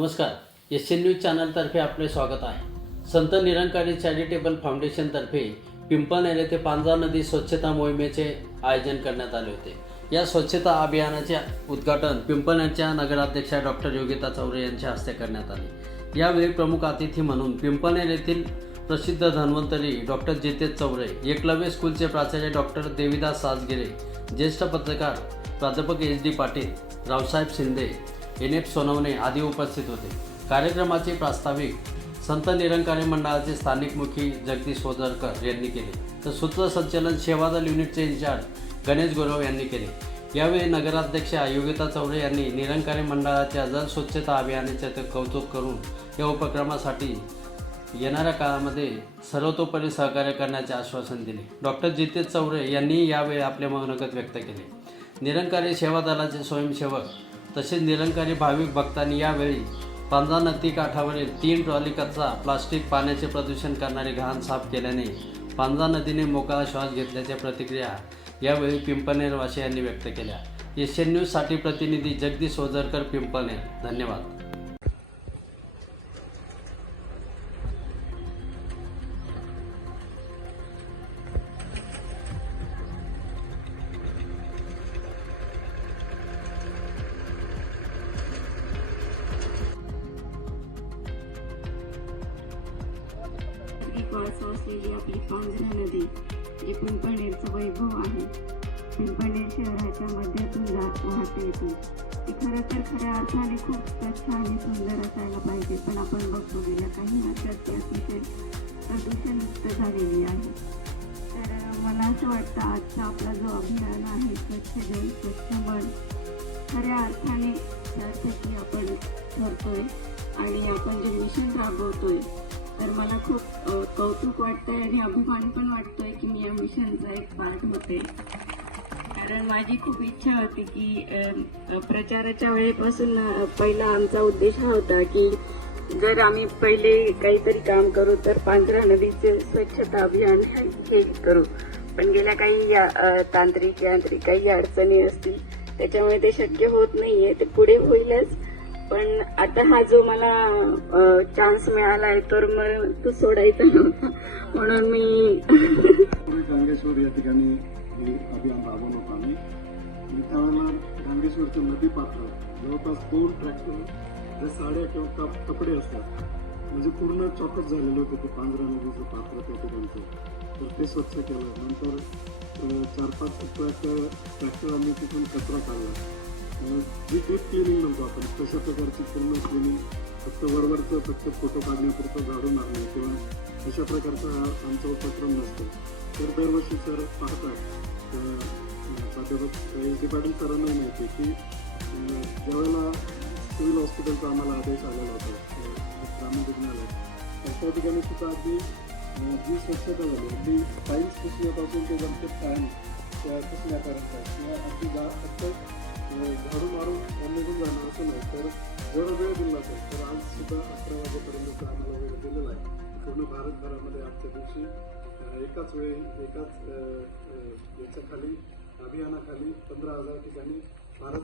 नमस्कार, SN news चॅनलतर्फे आपले स्वागत आहे। संत निरंकारी चॅरिटेबल फाउंडेशनतर्फे पिंपळनेर येथे पांझरा नदी स्वच्छता मोहिमेचे आयोजन करण्यात आले होते। या स्वच्छता अभियानाचे उद्घाटन पिंपळनेरच्या नगराध्यक्षा डॉक्टर योगिता चौरे यांच्या हस्ते करण्यात आले। यावेळी प्रमुख अतिथी म्हणून पिंपळनेर येथील प्रसिद्ध धन्वंतरी डॉक्टर जितेश चौरे, एकलव्य स्कूलचे प्राचार्य डॉक्टर देविदास सासगिरे, ज्येष्ठ पत्रकार प्राध्यापक एच.डी. पाटील, रावसाहेब शिंदे, एन.एफ. सोनवणे आदी उपस्थित होते। कार्यक्रमाचे प्रास्ताविक संत निरंकारी मंडळाचे स्थानिक मुखी जगदीश ओझरकर यांनी केले, तर सूत्रसंचालन सेवादल युनिटचे इंचार्ज गणेश गुरव यांनी केले। यावेळी नगराध्यक्षा योगिता चौरे यांनी निरंकारी मंडळाच्या जल स्वच्छता अभियानाचे कौतुक करून या उपक्रमासाठी येणाऱ्या काळामध्ये सर्वतोपरी सहकार्य करण्याचे आश्वासन दिले। डॉक्टर जितेश चौरे यांनी यावेळी आपले मनोगत व्यक्त केले। निरंकारी सेवा दलाचे स्वयंसेवक तसेच निरंकारी भाविक भक्तांनी यावेळी पांझरा नदी काठावरील 3 ट्रॉली कचरा, प्लास्टिक, पाण्याचे प्रदूषण करणारी घाण साफ केल्याने पांझरा नदीने मोकळा श्वास घेतल्याच्या प्रतिक्रिया यावेळी पिंपळनेरवासियांनी व्यक्त केल्या। एसएन न्यूजसाठी प्रतिनिधी जगदीश ओझरकर, पिंपळनेर। धन्यवाद। वारसा असलेली आपली पांझरा नदी जी पिंपळनेरचं वैभव आहे, पिंपळनेर शहराच्या मध्यातून वाहते येते। ती खऱ्या अर्थाने खूप स्वच्छ आणि सुंदर असायला पाहिजे, पण आपण बघतो गेल्या काही वर्षात ती अतिशय प्रदूषणयुक्त झालेली आहे। तर मला असं वाटतं आजचा आपला जो अभियान आहे स्वच्छ जल स्वच्छ मन, खऱ्या अर्थाने त्यासाठी आपण करतोय आणि आपण जे मिशन राबवतोय, तर मला खूप कौतुक वाटतंय आणि अभिमान पण वाटतोय की मी या मिशनचा एक पार्ट होते। कारण माझी खूप इच्छा होती की प्रचाराच्या वेळेपासून पहिला आमचा उद्देश हा होता की जर आम्ही पहिले काहीतरी काम करू तर पांझरा नदीचे स्वच्छता अभियान हे करू, पण गेल्या काही तांत्रिक यांत्रिक काही अडचणी असतील त्याच्यामुळे ते शक्य होत नाहीये। ते पुढे होईलच, पण आता हा जो मला चान्स मिळालाय तर मग तो सोडायचा नव्हता, म्हणून मी गांगेश्वर या ठिकाणी अभियान राबवलं होतं आम्ही। त्यावेळेला गांगेश्वरचं नदी पात्र जवळपास 2 ट्रॅक्टर जे साड्या किंवा कपडे असतात म्हणजे पूर्ण चॉकअप झालेलं होतं ते पांझरा नदीचं पात्र त्या ठिकाणचं, तर ते स्वच्छ केलं। नंतर 4-5 ट्रॅक्टर आम्ही तिथून कचरा काढला, जी डीप क्लिनिंग म्हणतो आपण तशा प्रकारची पूर्ण क्लिनिंग, फक्त वरवरचं फक्त फोटो काढण्यापुरतं झाडू मारणे किंवा अशा प्रकारचा हा आमचा उपक्रम नसतो। तर दरवर्षी सर पाहतात प्राध्यापक एच.डी. पाटील सरांना माहिती की ज्यावेळेला सिव्हिल हॉस्पिटलचा आम्हाला आदेश आलेला होता ग्रामीण रुग्णालय, तर त्या ठिकाणी सुद्धा अगदी जी स्वच्छता झाली अगदी टाईल्स पुसण्यापासून ते गणपत कायम पुसण्यापर्यंत किंवा अगदी फक्त झाडू मारून निघून जाणार असं नाही, तर जर वेळ दिला असेल तर आज सुद्धा 11 वाजेपर्यंत आम्हाला वेळ दिलेला आहे। पूर्ण भारतभरामध्ये आजच्या दिवशी एकाच वेळी एकाच याच्याखाली अभियानाखाली 15,000 ठिकाणी भारत